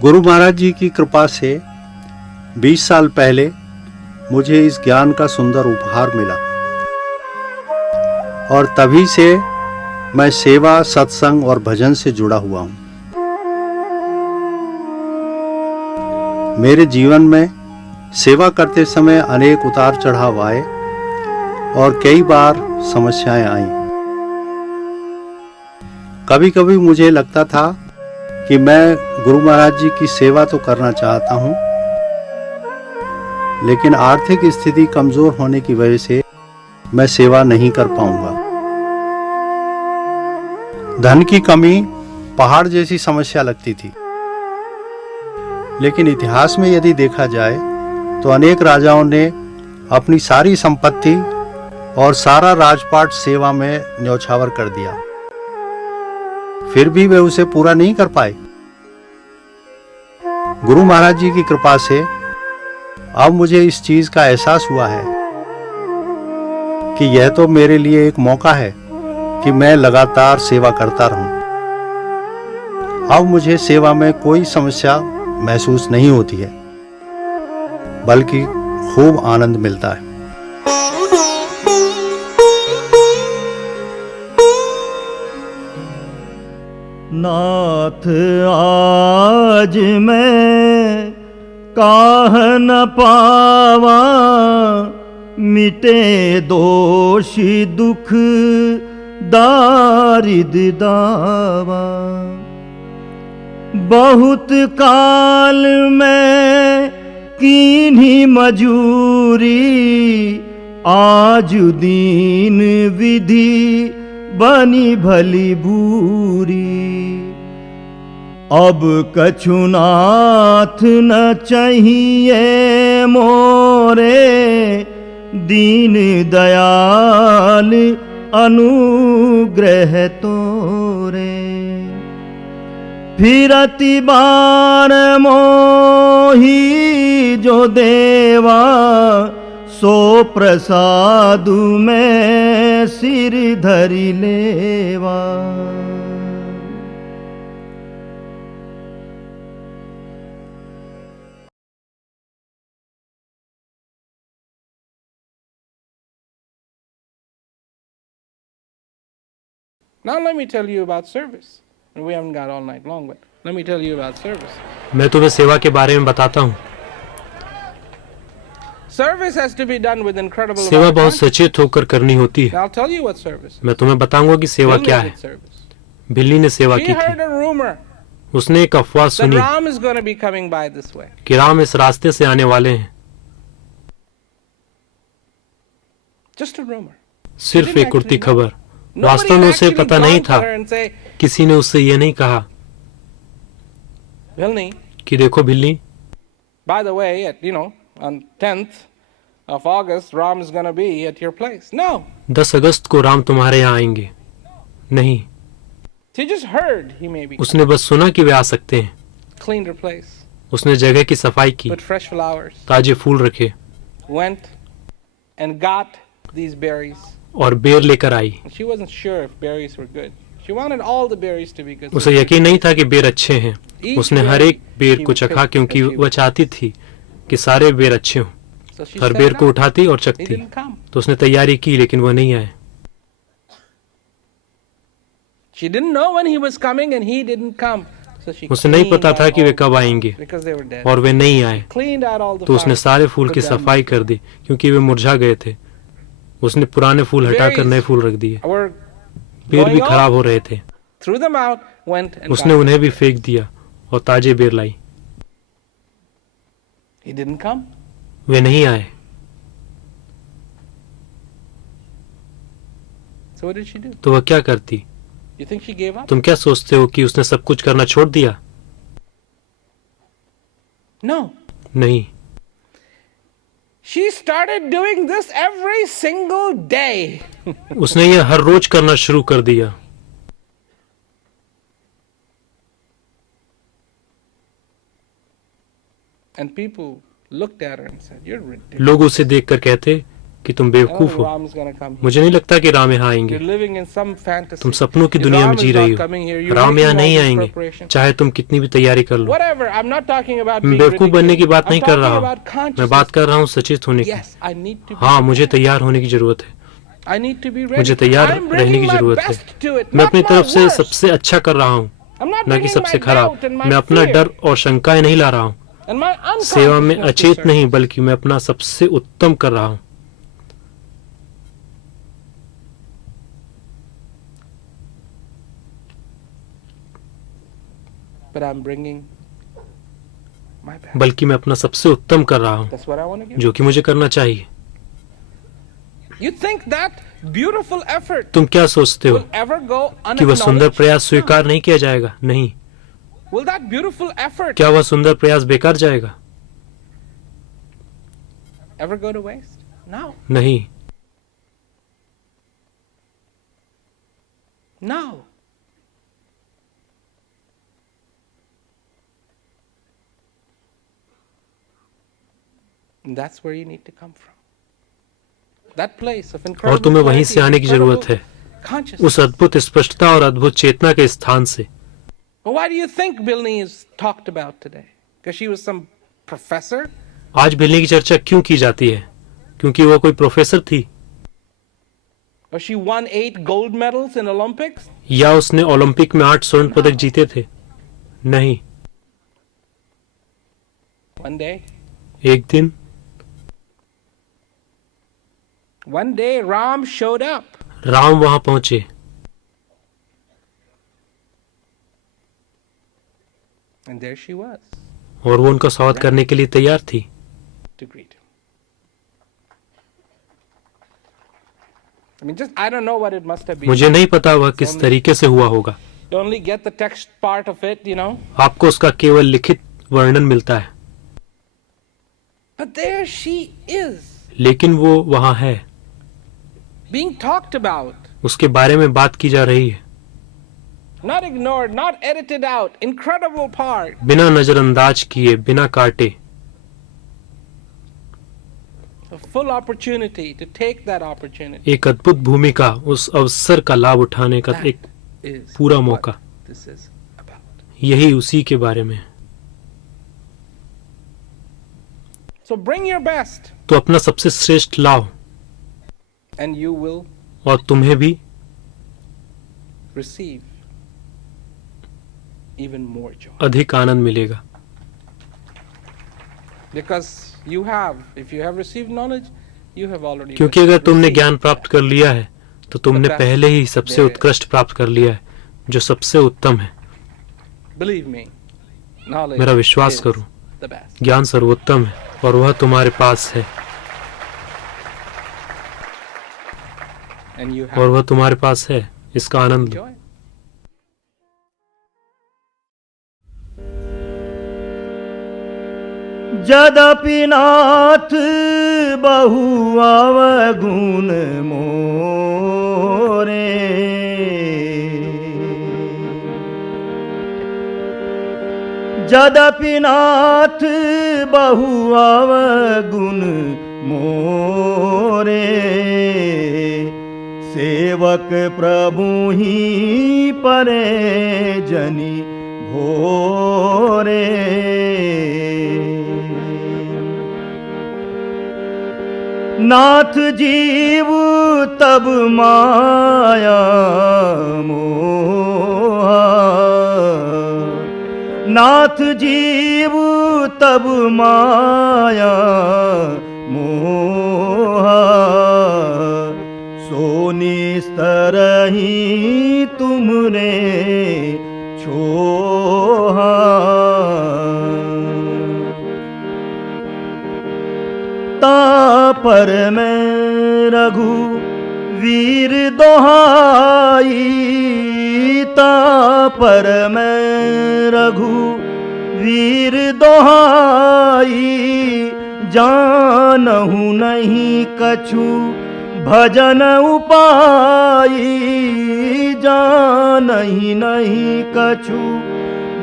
गुरु महाराज जी की कृपा से 20 साल पहले मुझे इस ज्ञान का सुंदर उपहार मिला और तभी से मैं सेवा, सत्संग और भजन से जुड़ा हुआ हूँ। मेरे जीवन में सेवा करते समय अनेक उतार चढ़ाव आए और कई बार समस्याएं आईं। कभी कभी मुझे लगता था कि मैं गुरु महाराज जी की सेवा तो करना चाहता हूँ, लेकिन आर्थिक स्थिति कमजोर होने की वजह से मैं सेवा नहीं कर पाऊंगा। धन की कमी पहाड़ जैसी समस्या लगती थी, लेकिन इतिहास में यदि देखा जाए तो अनेक राजाओं ने अपनी सारी संपत्ति और सारा राजपाट सेवा में न्यौछावर कर दिया, फिर भी वे उसे पूरा नहीं कर पाए। गुरु महाराज जी की कृपा से अब मुझे इस चीज का एहसास हुआ है कि यह तो मेरे लिए एक मौका है कि मैं लगातार सेवा करता रहूं। अब मुझे सेवा में कोई समस्या महसूस नहीं होती है, बल्कि खूब आनंद मिलता है। नाथ आज मैं काह न पावा, मिटे दोष दुख दारिद्र दावा। बहुत काल में कीन्ही मजूरी, आज दीन विधि बनी भली बूरी। अब कछुनाथ न चाहिए मोरे, दीन दयाल अनुग्रह तोरे। फिरति बार मोही जो देवा, सो प्रसादु में सिर धरि लेवा। Now let me tell you about service. We haven't got all night long, but let me tell you about service. मैं तुम्हें सेवा के बारे में बताता हूँ। Service has to be done with incredible सेवा amount of बहुत confidence. सचेत होकर करनी होती है। I'll tell you what service is. मैं तुम्हें बताऊंगा कि सेवा Bill क्या did है। service. बिल्ली ने सेवा She की heard थी। a rumor उसने एक अफवाह that सुनी Ram is going to be coming by this way. कि राम इस रास्ते से आने वाले हैं। Just a rumor. सिर्फ एक उड़ती खबर। Nobody वास्तव had में उसे actually पता नहीं gone था। to her and say, किसी ने उससे ये नहीं कहा Billy, कि देखो बिल्ली, by the way, on 10th of August, Ram is going to be at your place. No. 10 अगस्त को राम तुम्हारे यहाँ आएंगे। नहीं, She just heard he may be. उसने बस सुना कि वे आ सकते हैं। Cleaned her place. उसने जगह की सफाई की, Put fresh flowers. ताजे फूल रखे Went and got these berries. और बेर लेकर आई। She wasn't sure if berries were good. She wanted all the berries to be good. उसे यकीन नहीं था कि बेर अच्छे हैं। उसने हर एक बेर को चखा क्योंकि वह चाहती थी कि सारे बेर अच्छे हों। So she हर said बेर को no. उठाती और He चखती। didn't come. तो उसने तैयारी की, लेकिन वह नहीं आए। She didn't know when he was coming and he didn't come. So she उसे नहीं cleaned पता out था कि वे all कब the आएंगे flowers because they were dead. और वे नहीं आए। Cleaned out all the तो उसने flowers. सारे फूल की Put them सफाई कर दी क्योंकि वे मुरझा गए थे। उसने पुराने फूल हटाकर नए फूल रख दिए। were बेर भी going खराब off. हो रहे थे। Threw them out, went and उसने got उन्हें them. भी फेंक दिया और ताजे बेर लाई। He didn't come. वे नहीं आए। So what did she do? तो वह क्या करती? You think she gave up? तुम क्या सोचते हो कि उसने सब कुछ करना छोड़ दिया? No. नहीं, She started doing this every single day. उसने यह हर रोज करना शुरू कर दिया। And people looked at her and said, "You're ridiculous." लोग उसे देखकर कहते कि तुम I don't बेवकूफ think हो। Ram's gonna come here. मुझे नहीं लगता कि राम यहाँ You're आएंगे। living in some fantasy. तुम सपनों की If दुनिया में Ram जी is रही not हो। coming here, you're राम यहाँ making all नहीं these आएंगे, preparations. चाहे तुम कितनी भी तैयारी कर लो। Whatever. I'm not talking about मैं being बेवकूफ बनने की ridiculed. बात नहीं I'm कर talking रहा about हूँ, मैं consciousness. बात कर रहा हूँ सचेत होने की। Yes, I need to be हाँ, मुझे prepared. तैयार होने की जरूरत है, I need to be ready. मुझे तैयार I'm रहने bringing की my जरूरत है। best to it, मैं not अपनी my तरफ से worst. सबसे अच्छा कर रहा हूँ, I'm not न कि bringing सबसे my खराब। doubt and my मैं अपना fear डर और शंकाएं नहीं ला रहा हूँ, and my सेवा में unconsciousness to अचेत serve. नहीं, बल्कि मैं अपना सबसे उत्तम कर रहा हूँ। But I'm bringing my best. बल्कि मैं अपना सबसे उत्तम कर रहा हूँ, That's what I want to give. जो कि मुझे करना चाहिए। You think that beautiful effort तुम क्या सोचते हो will ever go कि वह सुंदर unacknowledged? प्रयास स्वीकार नहीं किया जाएगा? नहीं। Will that beautiful effort क्या वह सुंदर प्रयास बेकार जाएगा? ever go to waste? No. नहीं। No. And that's where you need to come from. That place of और incredible तुम्हें वहीं clarity, से आने की incredible जरूरत है, consciousness. उस अद्भुत स्पष्टता और अद्भुत चेतना के स्थान से। Well, why do you think Bilney is talked about today? Because she was some professor? आज बिल्ली की चर्चा क्यों की जाती है? क्योंकि वह कोई प्रोफेसर थी, Or she won 8 gold medals in Olympics? या उसने ओलंपिक में 8 स्वर्ण पदक जीते थे? नहीं। One day. एक दिन One day Ram showed up. Ram वहां पहुंचे And there she was और वो उनका स्वागत करने के लिए तैयार थी। to greet him. I mean, I don't know what it must have been. मुझे नहीं पता वह किस तरीके से हुआ होगा। You only get the text part of it, you know. आपको उसका केवल लिखित वर्णन मिलता है, But there she is, लेकिन वो वहां है, being talked about, उसके बारे में बात की जा रही है, not ignored, not edited out. Incredible part. बिना नजरअंदाज किए, बिना काटे। A full opportunity to take that opportunity. एक अद्भुत भूमिका, उस अवसर का लाभ उठाने का एक That is पूरा what मौका। this is about. यही उसी के बारे में है। So bring your best, तो अपना सबसे श्रेष्ठ लाओ and you will और तुम्हें भी receive even more joy. अधिक आनंद मिलेगा, Because you have, if you have received knowledge, you have already क्योंकि अगर तुमने received ज्ञान प्राप्त कर लिया है तो तुमने पहले ही सबसे उत्कृष्ट प्राप्त कर लिया है, जो सबसे उत्तम है। Believe me, knowledge मेरा विश्वास is करो, the best. ज्ञान सर्वोत्तम है और वह तुम्हारे पास है, And you और have वह तुम्हारे पास है। इसका आनंद लो। joy. जदपि नाथ बहु अवगुण मोरे, जदपि नाथ बहु अवगुण मोरे, सेवक प्रभु ही परे जनि भोरे। नाथ जीव तब माया मोहा, नाथ जीव तब माया मोहा, सो निस्तरहि तुमरे छोहा। तापर में रघु वीर दोहाई, तापर में रघु वीर दोहाई, जानहु नहीं कछु भजन उपाई, जानहि नहीं कछु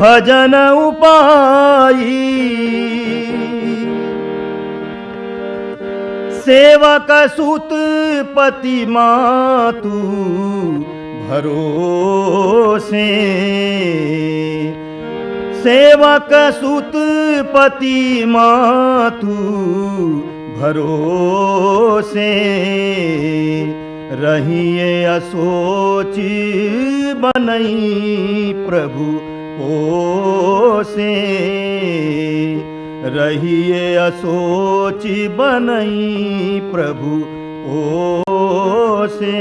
भजन उपाई। सेवक सुत पति मातु भरोसे, सेवक सुत पति मातु भरोसे, रहिए असोच बनई प्रभु पोसे, रहिए असोच बनई प्रभु पोसे।